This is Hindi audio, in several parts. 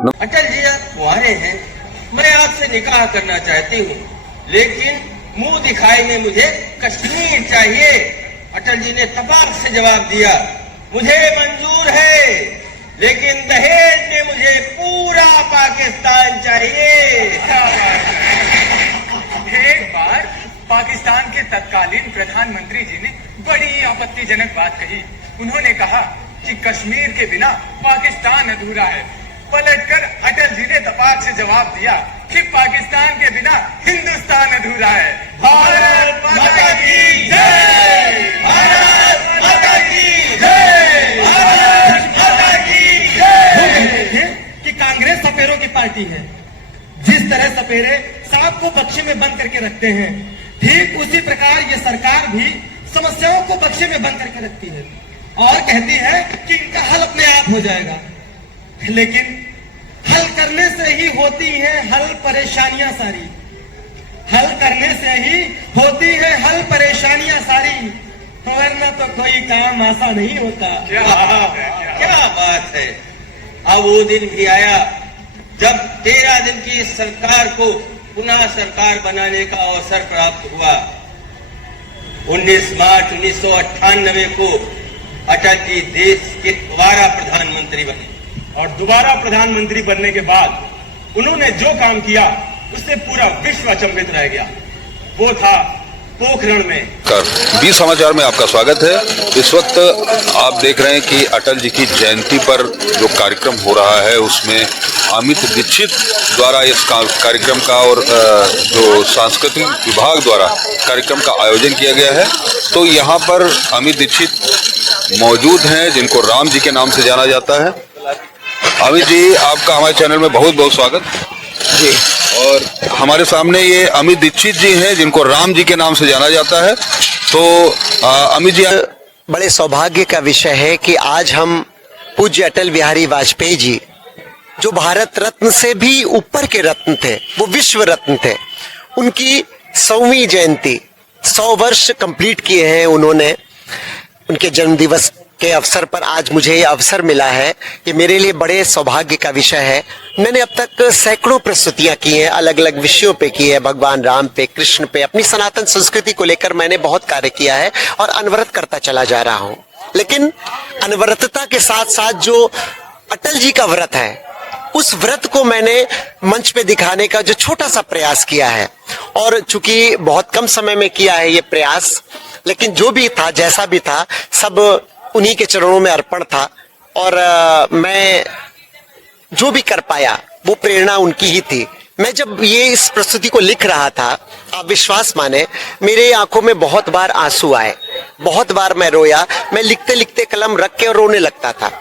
अटल जी आप कुंवारे हैं, मैं आपसे निकाह करना चाहती हूँ, लेकिन मुंह दिखाई में मुझे कश्मीर चाहिए। अटल जी ने तपाक से जवाब दिया, मुझे मंजूर है, लेकिन दहेज में मुझे पूरा पाकिस्तान चाहिए। एक बार पाकिस्तान के तत्कालीन प्रधानमंत्री जी ने बड़ी आपत्तिजनक बात कही। उन्होंने कहा कि कश्मीर के बिना पाकिस्तान अधूरा है। पलटकर अटल जी ने तपाक से जवाब दिया कि पाकिस्तान के बिना हिंदुस्तान अधूरा है। भारत माता की जय, भारत माता की जय, भारत माता की जय। कि कांग्रेस सपेरों की पार्टी है। जिस तरह सपेरे सांप को बक्से में बंद करके रखते हैं, ठीक उसी प्रकार ये सरकार भी समस्याओं को बक्से में बंद करके रखती है और कहती है कि इनका हल अपने आप हो जाएगा। लेकिन हल करने से ही होती है हल परेशानियां सारी, हल करने से ही होती है हल परेशानियां सारी, वरना तो कोई काम आसान नहीं होता। क्या बात है। अब वो दिन भी आया जब 13 दिन की इस सरकार को पुनः सरकार बनाने का अवसर प्राप्त हुआ। 19 मार्च 1998 को अटल जी देश के दोबारा प्रधानमंत्री बने और दोबारा प्रधानमंत्री बनने के बाद उन्होंने जो काम किया उससे पूरा विश्व अचंभित रह गया। वो था पोखरण में। बी समाचार में आपका स्वागत है। इस वक्त आप देख रहे हैं कि अटल जी की जयंती पर जो कार्यक्रम हो रहा है उसमें अमित दीक्षित द्वारा इस कार्यक्रम का और जो सांस्कृतिक विभाग द्वारा कार्यक्रम का आयोजन किया गया है। तो यहाँ पर अमित दीक्षित मौजूद हैं जिनको राम जी के नाम से जाना जाता है। अमित जी, आपका हमारे चैनल में बहुत बहुत स्वागत जी। और हमारे सामने ये अमित दीक्षित जी हैं जिनको राम जी के नाम से जाना जाता है। तो अमित जी, बड़े सौभाग्य का विषय है कि आज हम पूज्य अटल बिहारी वाजपेयी जी, जो भारत रत्न से भी ऊपर के रत्न थे, वो विश्व रत्न थे, उनकी 100वीं जयंती 100 वर्ष कंप्लीट किए हैं उन्होंने। उनके जन्म दिवस के अवसर पर आज मुझे ये अवसर मिला है। ये मेरे लिए बड़े सौभाग्य का विषय है। मैंने अब तक सैकड़ों प्रस्तुतियां की हैं, अलग अलग विषयों पे की है, भगवान राम पे, कृष्ण पे, अपनी सनातन संस्कृति को लेकर मैंने बहुत कार्य किया है और अनवरत करता चला जा रहा हूं। लेकिन अनवरतता के साथ साथ जो अटल जी का व्रत है, उस व्रत को मैंने मंच पे दिखाने का जो छोटा सा प्रयास किया है, और चूंकि बहुत कम समय में किया है ये प्रयास, लेकिन जो भी था, जैसा भी था, सब उन्हीं के चरणों में अर्पण था। और मैं जो भी कर पाया वो प्रेरणा उनकी ही थी। मैं जब ये इस प्रस्तुति को लिख रहा था, आप विश्वास माने, मेरे आंखों में बहुत बार आंसू आए, बहुत बार मैं रोया। मैं लिखते लिखते कलम रख के और रोने लगता था।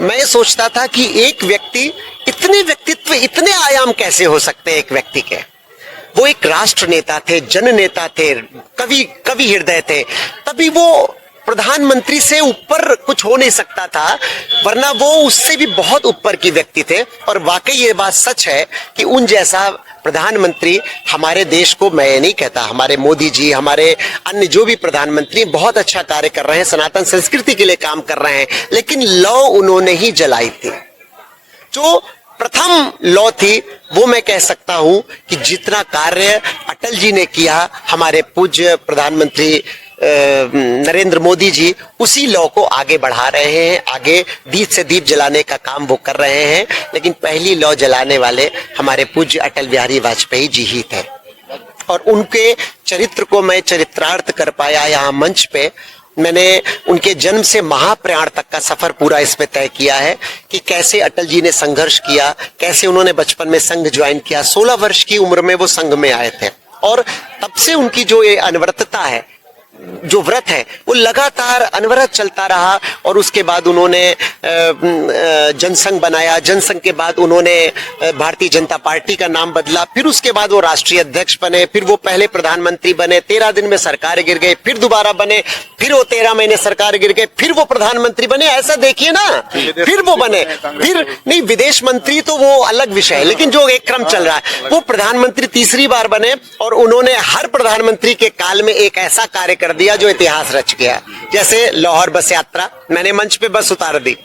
मैं सोचता था कि एक व्यक्ति, इतने व्यक्तित्व, इतने आयाम कैसे हो सकते हैं एक व्यक्ति के। वो एक राष्ट्र नेता थे, जन नेता थे, कवि हृदय थे, तभी वो प्रधानमंत्री से ऊपर कुछ हो नहीं सकता था, वरना वो उससे भी बहुत ऊपर की व्यक्ति थे। और वाकई ये बात सच है कि उन जैसा प्रधानमंत्री हमारे देश को, मैं ये नहीं कहता, हमारे मोदी जी, हमारे अन्य जो भी प्रधानमंत्री बहुत अच्छा कार्य कर रहे हैं, सनातन संस्कृति के लिए काम कर रहे हैं, लेकिन लौ उन्होंने ही जलाई थी। जो प्रथम लौ थी वो मैं कह सकता हूं कि जितना कार्य अटल जी ने किया, हमारे पूज्य प्रधानमंत्री नरेंद्र मोदी जी उसी लौ को आगे बढ़ा रहे हैं। आगे दीप से दीप जलाने का काम वो कर रहे हैं, लेकिन पहली लौ जलाने वाले हमारे पूज्य अटल बिहारी वाजपेयी जी ही थे। और उनके चरित्र को मैं चरित्रार्थ कर पाया यहाँ मंच पे। मैंने उनके जन्म से महाप्रयाण तक का सफर पूरा इसमें तय किया है कि कैसे अटल जी ने संघर्ष किया, कैसे उन्होंने बचपन में संघ ज्वाइन किया। 16 वर्ष की उम्र में वो संघ में आए थे और तब से उनकी जो ये अनवरतता है, जो व्रत है, वो लगातार अनवरत चलता रहा। और उसके बाद उन्होंने जनसंघ बनाया। जनसंघ के बाद उन्होंने भारतीय जनता पार्टी का नाम बदला। फिर उसके बाद वो राष्ट्रीय अध्यक्ष बने। फिर वो पहले प्रधानमंत्री बने, 13 दिन में सरकार गिर गई। फिर दोबारा बने, फिर वो 13 महीने सरकार गिर गई। फिर वो प्रधानमंत्री बने। ऐसा देखिए ना, फिर वो बने, फिर नहीं, विदेश मंत्री तो वो अलग विषय है, लेकिन जो एक क्रम चल रहा है, वो प्रधानमंत्री तीसरी बार बने। और उन्होंने हर प्रधानमंत्री के काल में एक ऐसा कार्य कर दिया जो इतिहास रच गया। जैसे लाहौर बस यात्रा, मैंने मंच पे बस उतार दी।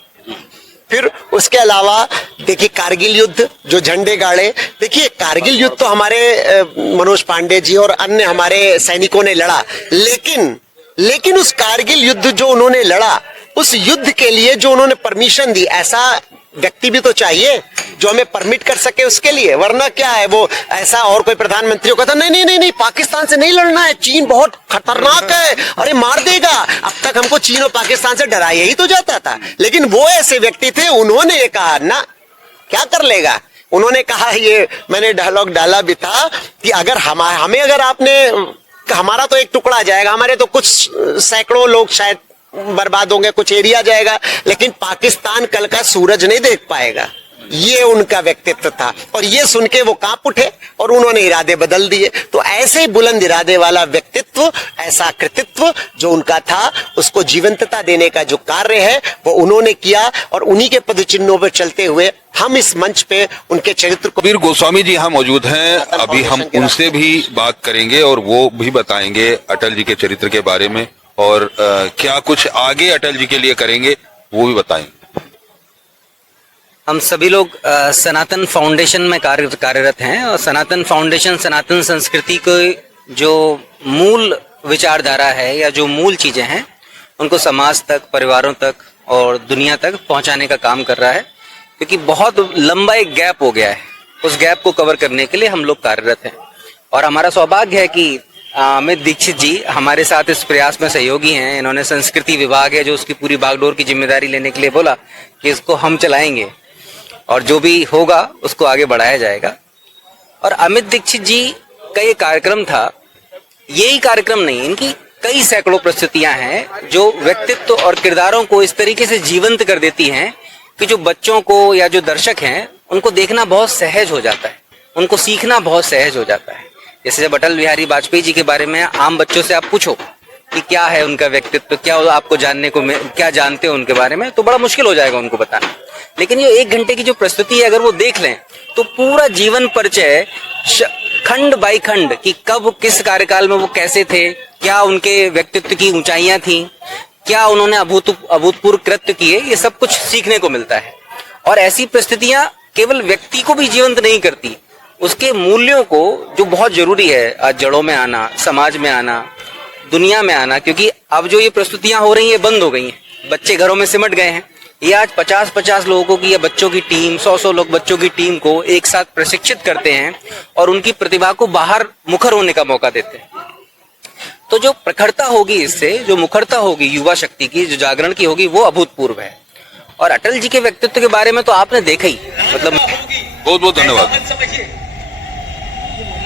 फिर उसके अलावा देखिए कारगिल युद्ध, जो झंडे गाड़े। देखिए कारगिल युद्ध तो हमारे मनोज पांडे जी और अन्य हमारे सैनिकों ने लड़ा, लेकिन उस कारगिल युद्ध जो उन्होंने लड़ा, उस युद्ध के लिए जो उन्होंने परमिशन दी, ऐसा व्यक्ति भी तो चाहिए जो हमें परमिट कर सके उसके लिए। वरना क्या है, वो ऐसा और कोई प्रधानमंत्री को कहता नहीं, पाकिस्तान से नहीं लड़ना है, चीन बहुत खतरनाक है, अरे मार देगा। अब तक हमको चीन और पाकिस्तान से डराया ही तो जाता था, लेकिन वो ऐसे व्यक्ति थे, उन्होंने ये कहा ना, क्या कर लेगा। उन्होंने कहा, ये मैंने डायलॉग डाला भी था कि अगर हमें अगर आपने, हमारा तो एक टुकड़ा जाएगा, हमारे तो कुछ सैकड़ों लोग शायद बर्बाद होंगे, कुछ एरिया जाएगा, लेकिन पाकिस्तान कल का सूरज नहीं देख पाएगा। ये उनका व्यक्तित्व था, और ये सुन के वो कांप उठे और उन्होंने इरादे बदल दिए। तो ऐसे बुलंद इरादे वाला व्यक्तित्व, ऐसा कृतित्व जो उनका था, उसको जीवंतता देने का जो कार्य है वो उन्होंने किया, और उन्हीं के पदचिन्हों पर चलते हुए हम इस मंच पे उनके चरित्र को। वीर गोस्वामी जी यहाँ मौजूद हैं, अभी हम उनसे भी बात करेंगे और वो भी बताएंगे अटल जी के चरित्र के बारे में, और क्या कुछ आगे अटल जी के लिए करेंगे वो भी बताएंगे। हम सभी लोग सनातन फाउंडेशन में कार्यरत हैं, और सनातन फाउंडेशन सनातन संस्कृति को जो मूल विचारधारा है या जो मूल चीजें हैं उनको समाज तक, परिवारों तक और दुनिया तक पहुंचाने का काम कर रहा है, क्योंकि बहुत लंबा एक गैप हो गया है। उस गैप को कवर करने के लिए हम लोग कार्यरत हैं, और हमारा सौभाग्य है कि अमित दीक्षित जी हमारे साथ इस प्रयास में सहयोगी हैं। इन्होंने संस्कृति विभाग है जो उसकी पूरी बागडोर की जिम्मेदारी लेने के लिए बोला कि इसको हम चलाएंगे, और जो भी होगा उसको आगे बढ़ाया जाएगा। और अमित दीक्षित जी का ये कार्यक्रम था, यही कार्यक्रम नहीं, इनकी कई सैकड़ों प्रस्तुतियां हैं जो व्यक्तित्व और किरदारों को इस तरीके से जीवंत कर देती हैं कि जो बच्चों को या जो दर्शक हैं उनको देखना बहुत सहज हो जाता है, उनको सीखना बहुत सहज हो जाता है। जैसे जब अटल बिहारी वाजपेयी जी के बारे में आम बच्चों से आप पूछो कि क्या है उनका व्यक्तित्व, क्या आपको जानने को, क्या जानते हो उनके बारे में, तो बड़ा मुश्किल हो जाएगा उनको बताना। लेकिन ये 1 घंटे की जो प्रस्तुति है, अगर वो देख लें तो पूरा जीवन परिचय खंड बाई खंड कि कब किस कार्यकाल में वो कैसे थे, क्या उनके व्यक्तित्व की ऊंचाइयां थी, क्या उन्होंने अभूतपूर्व कृत्य किए, ये सब कुछ सीखने को मिलता है। और ऐसी प्रस्तुतियां केवल व्यक्ति को भी जीवंत नहीं करती, उसके मूल्यों को, जो बहुत जरूरी है, आज जड़ों में आना, समाज में आना, दुनिया में आना, क्योंकि अब जो ये प्रस्तुतियां हो रही हैं बंद हो गई हैं, बच्चे घरों में सिमट गए हैं। ये आज 50-50 लोगों की या बच्चों की टीम, 100-100 लोग बच्चों की टीम को एक साथ प्रशिक्षित करते हैं और उनकी प्रतिभा को बाहर मुखर होने का मौका देते हैं। तो जो प्रखरता होगी इससे, जो मुखरता होगी युवा शक्ति की, जो जागरण की होगी, वो अभूतपूर्व है। और अटल जी के व्यक्तित्व के बारे में तो आपने देखा ही, मतलब बहुत बहुत धन्यवाद।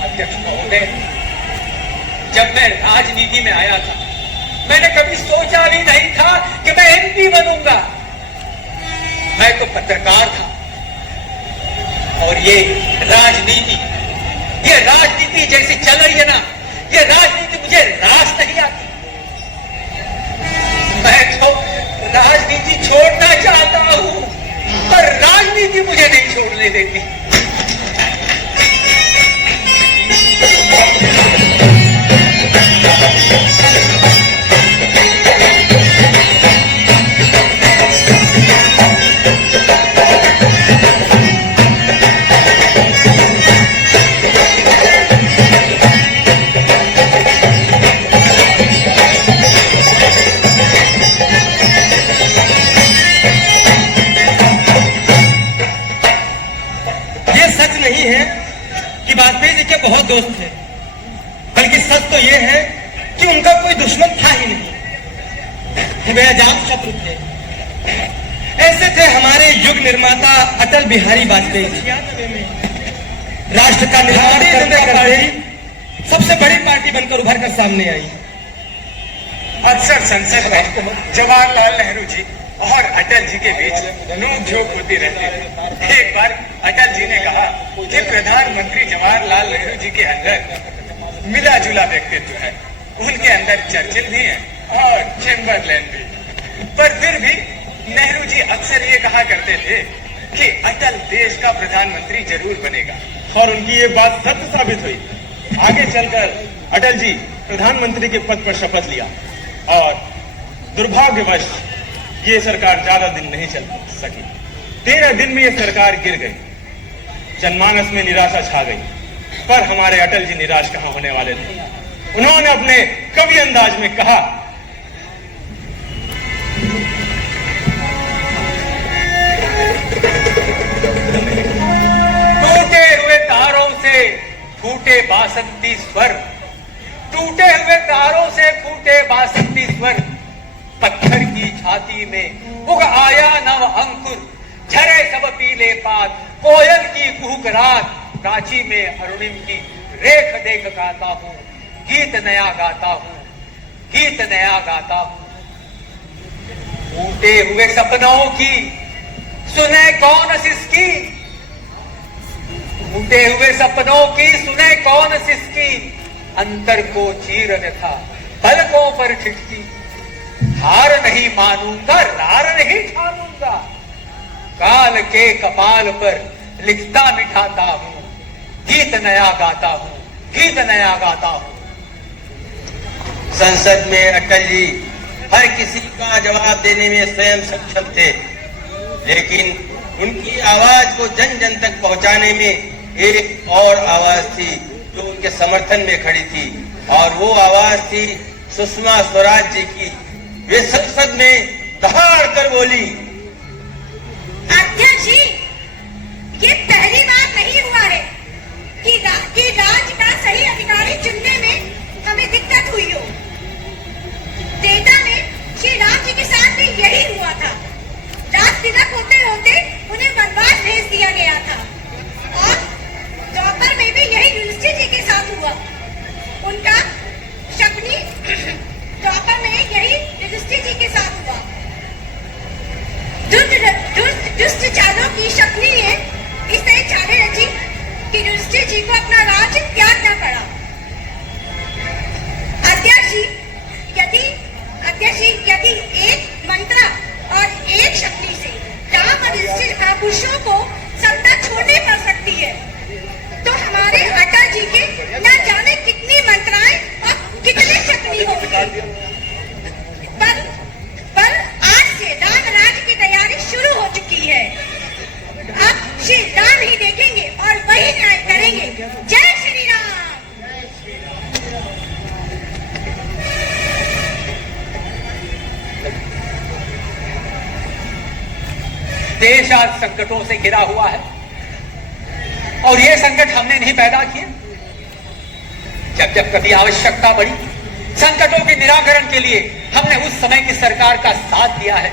अध्यक्ष महोदय, जब मैं राजनीति में आया था, मैंने कभी सोचा भी नहीं था कि मैं एमपी बनूंगा। मैं तो पत्रकार था, और ये राजनीति जैसी चल रही है ना, ये राजनीति मुझे रास नहीं आती। मैं तो राजनीति छोड़ना चाहता हूं, पर राजनीति मुझे नहीं छोड़ने देती। वाजपेयी जी के बहुत दोस्त थे, बल्कि सच तो ये है कि उनका कोई दुश्मन था ही नहीं, वे अजात शत्रु थे। ऐसे थे हमारे युग निर्माता अटल बिहारी वाजपेयी जी। राष्ट्र का निर्माण करते करते सबसे बड़ी पार्टी बनकर उभर कर सामने आई। अक्सर संसद में जवाहरलाल नेहरू जी और अटल जी के बीच नोक-झोंक होती रहती है। एक बार अटल जी ने कहा कि प्रधानमंत्री जवाहरलाल नेहरू जी के अंदर मिला जुला व्यक्तित्व है, उनके अंदर चर्चिल भी है और चेम्बरलेन भी, पर फिर भी नेहरू जी अक्सर ये कहा करते थे कि अटल देश का प्रधानमंत्री जरूर बनेगा, और उनकी ये बात सत्य साबित हुई। आगे चलकर अटल जी प्रधानमंत्री के पद पर शपथ लिया, और दुर्भाग्यवश ये सरकार ज्यादा दिन नहीं चल सकी। 13 दिन में यह सरकार गिर गई, जनमानस में निराशा छा गई, पर हमारे अटल जी निराश कहां होने वाले थे। उन्होंने अपने कवि अंदाज में कहा, टूटे हुए तारों से फूटे बासंती स्वर, टूटे हुए तारों से फूटे बासंती स्वर, पत्थर की छाती में उग आया नव अंकुर, झरे सब पीले पात, कोयल की कुहुक रात, प्राची में अरुणिम की रेख देख गाता हूं, गीत नया गाता हूं, गीत नया गाता हूं। टूटे हुए सपनों की सुने कौन सिसकी, टूटे हुए सपनों की सुने कौन सिसकी, अंतर को चीर था पलकों पर ठिठकी, हार नहीं मानूंगा रार नहीं ठानूंगा, काल के कपाल पर लिखता मिठाता हूं, गीत नया गाता हूं, गीत नया गाता हूं। संसद में अटल जी हर किसी का जवाब देने में स्वयं सक्षम थे, लेकिन उनकी आवाज को जन जन तक पहुंचाने में एक और आवाज थी जो उनके समर्थन में खड़ी थी, और वो आवाज थी सुषमा स्वराज जी की। वे संसद में दहाड़ कर बोली, अध्यक्ष जी, ये पहली बार नहीं हुआ है कि राज्य का सही अधिकारी चुनने में हमें दिक्कत हुई हो। डेटा में श्री राम जी के साथ भी यही हुआ था। रात तिलक होते होते उन्हें वनवास भेज दिया गया था, और द्वापर में भी यही युधिष्ठिर जी के साथ हुआ। उनका शकुनी द्वापर में यही युधिष्ठिर जी के साथ हुआ। दुष्ट चालों की शकुनी ने इस तरह चालें रची कि युधिष्ठिर जी को अपना राज्य त्यागना पड़ा। अध्यक्ष जी, यदि एक मंत्रा और एक शक्ति से राम और युधिष्ठिर कापुरुषों को सत्ता छोड़नी पड़ सकती है, तो हमारे अटल जी के न जाने कितनी मंत्राएं और कितने शक्ति होंगी। पर आज से राम राज्य की तैयारी शुरू हो चुकी है। अब श्री राम ही देखेंगे और वही न्याय करेंगे। जय श्री राम। देश आज संकटों से घिरा हुआ है, और ये संकट हमने नहीं पैदा किए। जब जब कभी आवश्यकता पड़ी, संकटों के निराकरण के लिए हमने उस समय की सरकार का साथ दिया है।